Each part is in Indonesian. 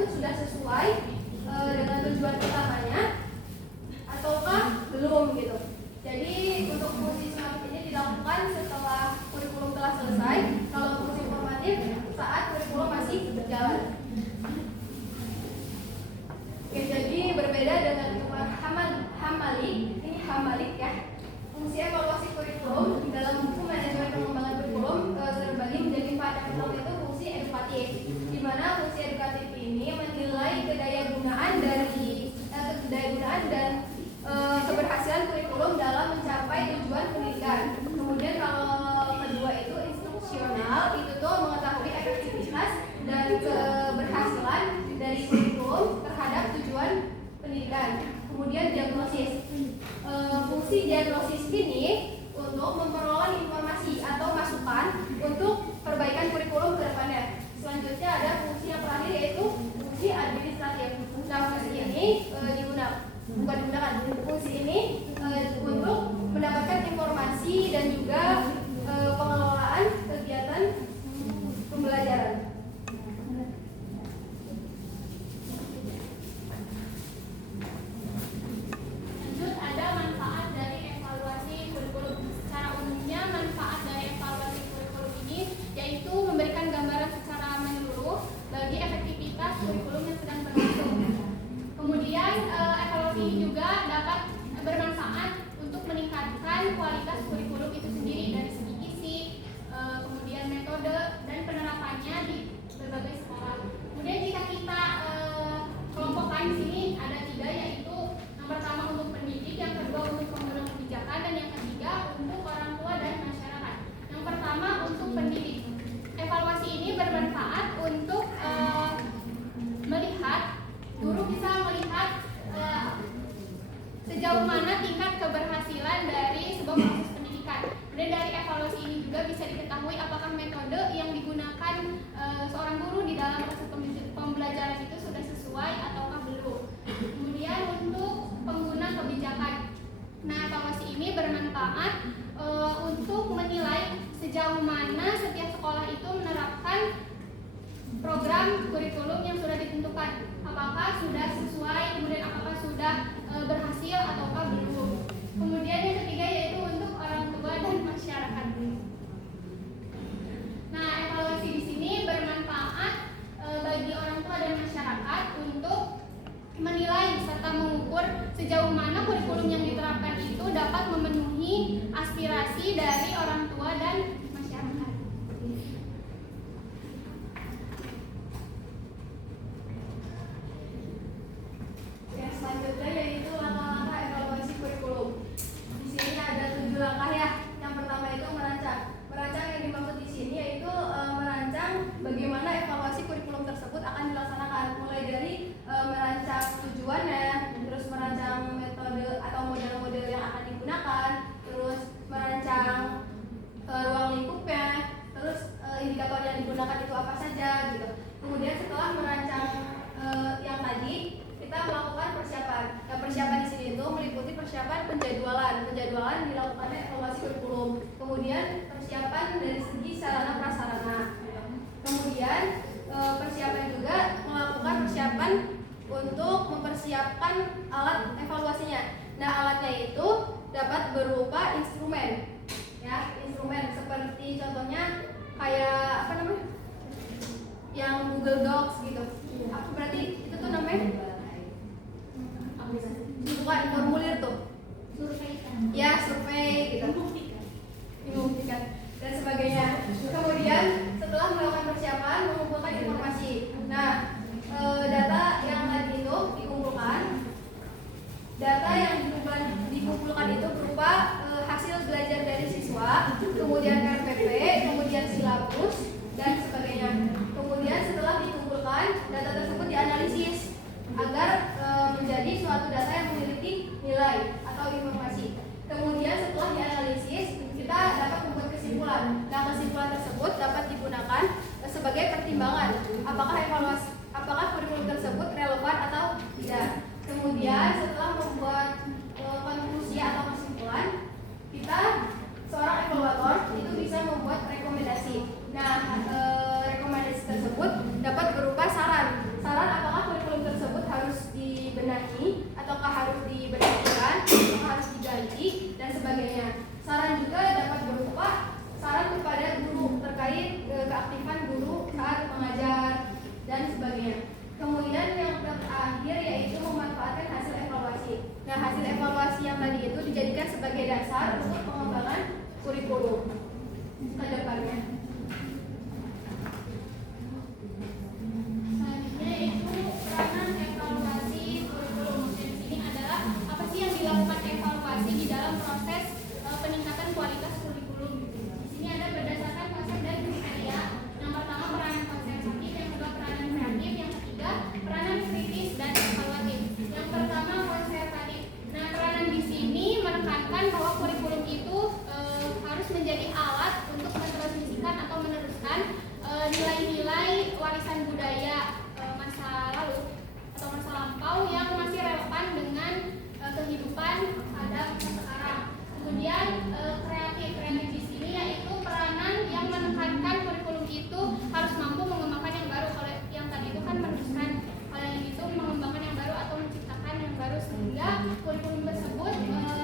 tersebut sudah sesuai dengan tujuan utamanya ataukah belum gitu. Jadi untuk fungsi semacam ini dilakukan setelah kurikulum telah selesai. Kalau fungsi formatif saat kurikulum masih berjalan. Oke, jadi berbeda dengan Hamalik, ini Hamalik ya. Fungsi evaluasi kurikulum dalam buku manajemen pengembangan kurikulum terbagi menjadi 4. Yang pertama itu fungsi edukatif, di mana fungsi edukatif ini menilai kedaya-gunaan dan keberhasilan kurikulum dalam mencapai tujuan pendidikan. Kemudian kalau kedua itu instruksional, itu tuh mengetahui efektivitas dan keberhasilan dari kurikulum terhadap tujuan pendidikan. Kemudian diagnosis. Fungsi diagnosis ini untuk memperoleh informasi atau masukan untuk perbaikan kurikulum ke depannya. Selanjutnya ada fungsi yang terakhir yaitu fungsi administratif. Nah, fungsi ini fungsi ini untuk mendapatkan informasi dan juga pengelolaan kegiatan pembelajaran. Lanjut, ada manfaat dari evaluasi kurikulum. Secara umumnya manfaat dari evaluasi kurikulum ini yaitu memberikan gambaran secara menyeluruh bagi efektivitas kurikulum yang sedang berlangsung. Kemudian evaluasi ini juga dapat bermanfaat untuk meningkatkan kualitas kurikulum itu sendiri dari segi isi, kemudian metode dan penerapannya di berbagai sekolah. Kemudian jika kita kelompokkan di sini ada 3, yaitu yang pertama untuk pendidik, yang kedua untuk pembentuk kebijakan, dan yang ketiga untuk orang tua dan masyarakat. Yang pertama untuk pendidik. Evaluasi ini bermanfaat untuk melihat, guru bisa melihat sejauh mana tingkat keberhasilan dari sebuah proses pendidikan. Kemudian dari evaluasi ini juga bisa diketahui apakah metode yang digunakan seorang guru di dalam proses pembelajaran itu sudah sesuai ataukah belum. Kemudian untuk pengguna kebijakan. Nah, evaluasi ini bermanfaat untuk menilai sejauh mana setiap sekolah itu menerapkan program kurikulum yang sudah ditentukan. Apakah sudah sesuai, kemudian apakah sudah berhasil ataukah belum. Kemudian yang ketiga yaitu untuk orang tua dan masyarakat. Nah, evaluasi di sini bermanfaat bagi orang tua dan masyarakat untuk menilai serta mengukur sejauh mana kurikulum yang diterapkan itu dapat memenuhi aspirasi dari orang tua dan masyarakat. Yang selanjutnya yaitu langkah-langkah evaluasi kurikulum. Di sini ada 7 langkah ya. Yang pertama itu merancang. Merancang yang dimaksud di sini yaitu merancang bagaimana evaluasi kurikulum tersebut akan dilaksanakan, mulai dari merancang tujuannya, terus merancang metode atau model-model yang akan digunakan, terus merancang ruang lingkupnya, terus indikator yang digunakan itu apa saja gitu. Kemudian setelah merancang yang tadi, kita melakukan persiapan. Yang persiapan di sini itu meliputi persiapan penjadwalan. Penjadwalan dilakukannya evaluasi kurikulum. Kemudian persiapan dari segi sarana prasarana. Kemudian persiapan juga melakukan persiapan untuk mempersiapkan alat evaluasinya. Nah, alatnya itu dapat berupa instrumen. Ya, instrumen seperti contohnya kayak apa namanya? Yang Google Docs gitu. Apa berarti itu tuh namanya? Bukan formulir tuh. Survei. Ya, survei gitu. Membuktikan dan sebagainya. Kemudian setelah melakukan persiapan, mengumpulkan informasi. Nah, data yang tadi itu dikumpulkan. Data yang dikumpulkan itu berupa hasil belajar dari siswa, kemudian RPP, kemudian silabus dan sebagainya. Kemudian setelah dikumpulkan, data tersebut dianalisis agar menjadi suatu data yang memiliki nilai atau informasi. Kemudian setelah dianalisis, kita dapat membuat kesimpulan. Nah, kesimpulan tersebut dapat digunakan sebagai pertimbangan apakah kurikulum tersebut relevan atau tidak. Kemudian setelah membuat konklusi atau kesimpulan, kita seorang evaluator itu bisa membuat rekomendasi. Nah, rekomendasi tersebut dapat berupa saran. Saran apakah poinnya. Kemudian yang terakhir yaitu memanfaatkan hasil evaluasi. Nah, hasil evaluasi yang tadi itu dijadikan sebagai dasar untuk pengembangan kurikulum ke depannya. Selanjutnya itu peranan evaluasi kurikulum. Di sini adalah apa sih yang dilakukan evaluasi di dalam proses peningkatan kualitas kurikulum. Di sini ada berdasarkan konsep dan kriteria. Yang pertama peranan konsentratif, yang kedua peranan kreatif, yang ketiga peranan kritis dan evaluatif. Yang pertama konservatif. Nah, peranan di sini menekankan bahwa kurikulum itu harus menjadi alat untuk mentransmisikan atau meneruskan nilai-nilai warisan budaya masa lalu atau masa lampau yang masih relevan dengan kehidupan pada masa sekarang. Kemudian kreatif di sini yaitu peranan yang menekankan kurikulum itu harus mampu mengembangkan yang baru. Kalau yang tadi itu kan meneruskan, kalau yang itu mengembangkan yang baru atau menciptakan yang baru sehingga kurikulum tersebut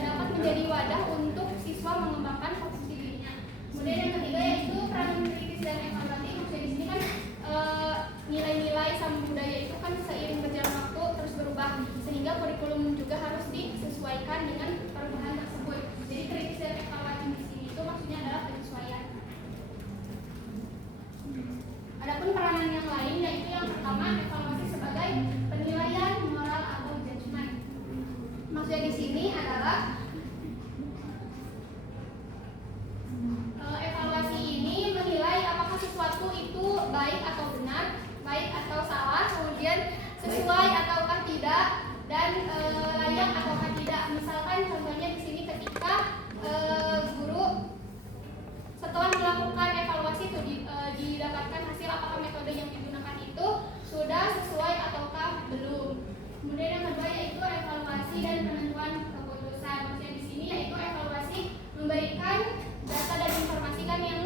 dapat menjadi wadah untuk siswa mengembangkan posisi dirinya. Kemudian yang ketiga yaitu peranan kritis dan evaluatif. Maksudnya di sini kan nilai-nilai sama budaya itu kan seiring berjalan waktu terus berubah sehingga kurikulum juga harus disesuaikan dengan perubahan tersebut. Jadi kritis dan evaluatif di sini itu maksudnya adalah penyesuaian. Adapun peranan yang lain yaitu yang pertama evaluasi sebagai penilaian moral atau judgement. Maksudnya di sini adalah evaluasi ini menilai apakah sesuatu itu baik atau benar, baik atau salah, kemudian sesuai ataukah tidak, dan layak ataukah tidak. Misalkan contohnya di sini ketika guru setelah melakukan evaluasi itu didapatkan hasil apakah metode yang digunakan itu sudah sesuai ataukah belum. Kemudian yang kedua yaitu evaluasi dan penentuan keputusan. Maksudnya di sini yaitu evaluasi memberikan data dan informasi kan yang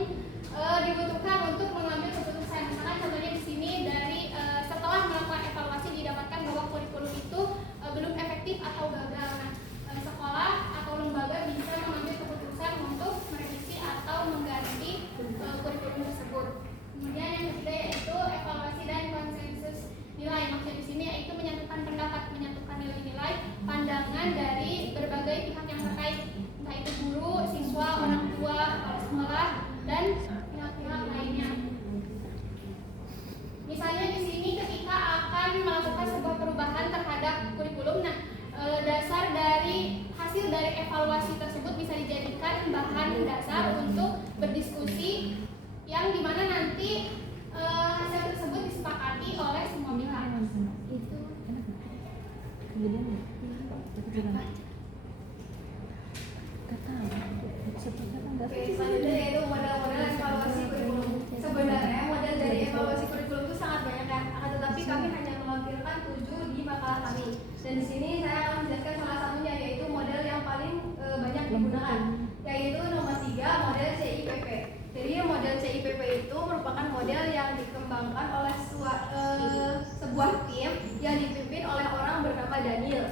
dibutuhkan untuk mengambil keputusan. Misalkan contohnya di sini dari setelah melakukan evaluasi didapatkan bahwa kurikulum itu belum efektif atau gagal. Nah, sekolah atau lembaga bisa mengambil keputusan untuk merevisi atau mengganti kurikulum tersebut. Kemudian yang ketiga yaitu evaluasi dan konsensus nilai. Maksudnya di sini yaitu menyatukan pendapat, menyatukan nilai-nilai pandangan dari berbagai pihak yang terkait, entah itu guru, siswa, orang tua, kepala sekolah, dan pihak-pihak lainnya. Misalnya di sini ketika akan melakukan sebuah perubahan terhadap kurikulum, nah dasar dari hasil dari evaluasi tersebut bisa dijadikan bahan dasar untuk berdiskusi yang dimana nanti hasil tersebut disepakati oleh semua pihak. Itu. Oke, selanjutnya yaitu model-model evaluasi kurikulum. Sebenarnya model dari evaluasi kurikulum itu sangat banyak kan, akan tetapi kami hanya melampirkan 7 di makalah kami. Dan di sini saya akan menjelaskan salah satunya yaitu model yang paling banyak digunakan, yaitu nomor 3 model CIPP. Jadi model CIPP itu merupakan model yang dikembangkan oleh sebuah tim yang dipimpin oleh orang bernama Daniel.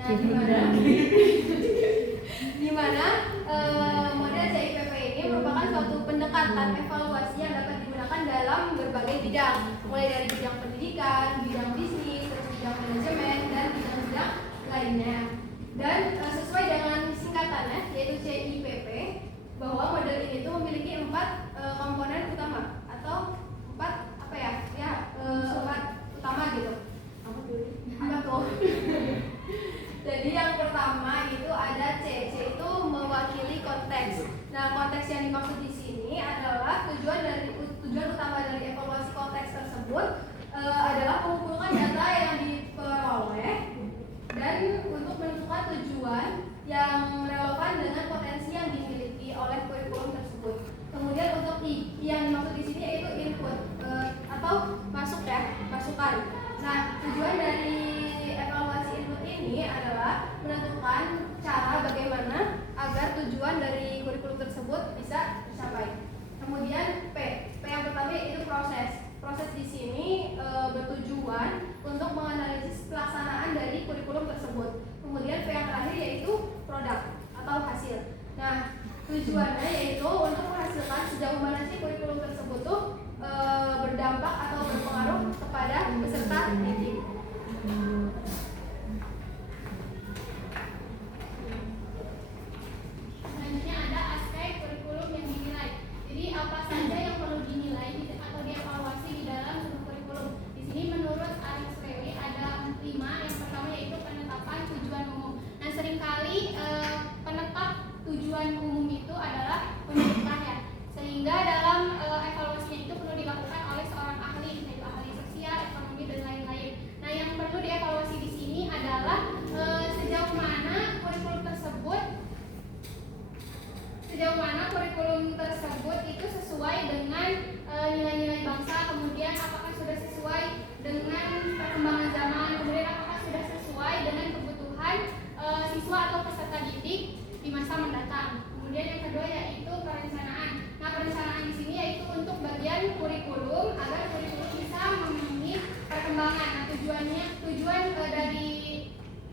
Nah, di mana model CIPP ini merupakan suatu pendekatan evaluasi yang dapat digunakan dalam berbagai bidang, mulai dari bidang pendidikan, bidang bisnis, terus bidang manajemen, dan bidang-bidang lainnya. Dan sesuai dengan singkatannya yaitu CIPP, bahwa model ini tuh memiliki 4 komponen utama atau 4 utama gitu. Apa tuh? Jadi yang pertama itu ada C itu mewakili konteks. Nah, konteks yang dimaksud di sini adalah tujuan utama dari evaluasi konteks tersebut adalah mengumpulkan data yang diperoleh dan untuk menentukan tujuan yang relevan dengan potensi yang dimiliki oleh kurikulum tersebut. Kemudian untuk I yang dimaksud di sini yaitu input atau masukan. Nah, tujuan dari evaluasi input ini adalah menentukan cara bagaimana agar tujuan dari kurikulum tersebut bisa tercapai. Kemudian P yang pertama yaitu proses. Proses di sini bertujuan untuk menganalisis pelaksanaan dari kurikulum tersebut. Kemudian P yang terakhir yaitu produk atau hasil. Nah, tujuannya yaitu untuk menghasilkan sejauh mana sih kurikulum tersebut tuh berdampak atau berpengaruh kepada peserta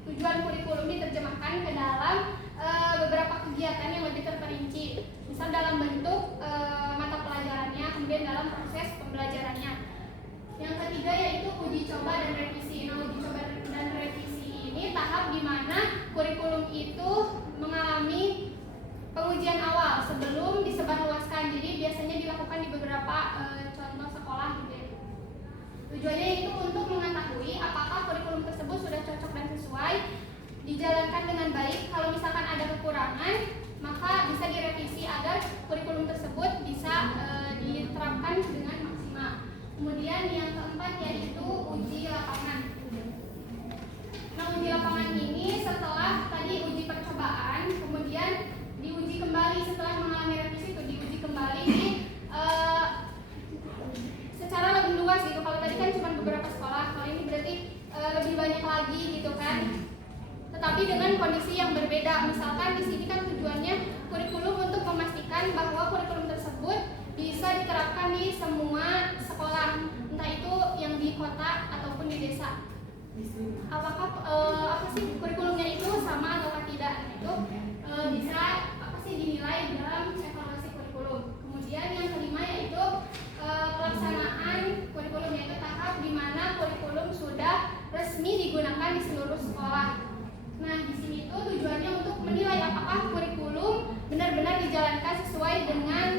tujuan kurikulum diterjemahkan ke dalam beberapa kegiatan yang lebih terperinci, misal dalam bentuk mata pelajarannya, kemudian dalam proses pembelajarannya. Yang ketiga yaitu uji coba dan revisi. Nah, uji coba dan revisi ini tahap di mana kurikulum itu mengalami pengujian awal sebelum disebarluaskan. Jadi biasanya dilakukan di beberapa contoh sekolah gitu ya. Tujuannya itu untuk mengetahui apakah kurikulum tersebut sudah cocok dan sesuai, dijalankan dengan baik. Kalau misalkan ada kekurangan, maka bisa direvisi agar kurikulum tersebut bisa diterapkan dengan maksimal. Kemudian yang keempat yaitu uji lapangan. Nah, uji lapangan ini setelah tadi uji percobaan, kemudian diuji kembali setelah mengalami revisi, itu diuji kembali di secara lebih luas gitu. Kalau tadi kan cuma beberapa sekolah, kalau ini berarti lebih banyak lagi gitu kan. Tetapi dengan kondisi yang berbeda. Misalkan di sini kan tujuannya kurikulum untuk memastikan bahwa kurikulum tersebut bisa diterapkan di semua sekolah, entah itu yang di kota ataupun di desa. Apakah apa sih kurikulumnya itu sama atau tidak? Itu bisa apa sih dinilai dalam evaluasi kurikulum. Kemudian yang kelima yaitu pelaksanaan kurikulum, yaitu tahap di mana kurikulum sudah resmi digunakan di seluruh sekolah. Nah, di sini tuh tujuannya untuk menilai apakah kurikulum benar-benar dijalankan sesuai dengan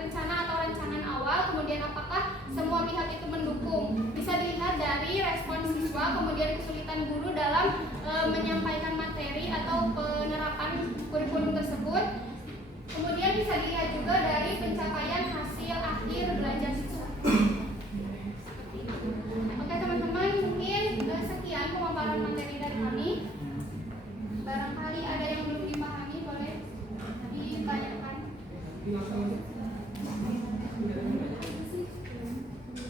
rencana atau rancangan awal, kemudian apakah semua pihak itu mendukung. Bisa dilihat dari respon siswa, kemudian kesulitan guru dalam menyampaikan materi atau penerapan kurikulum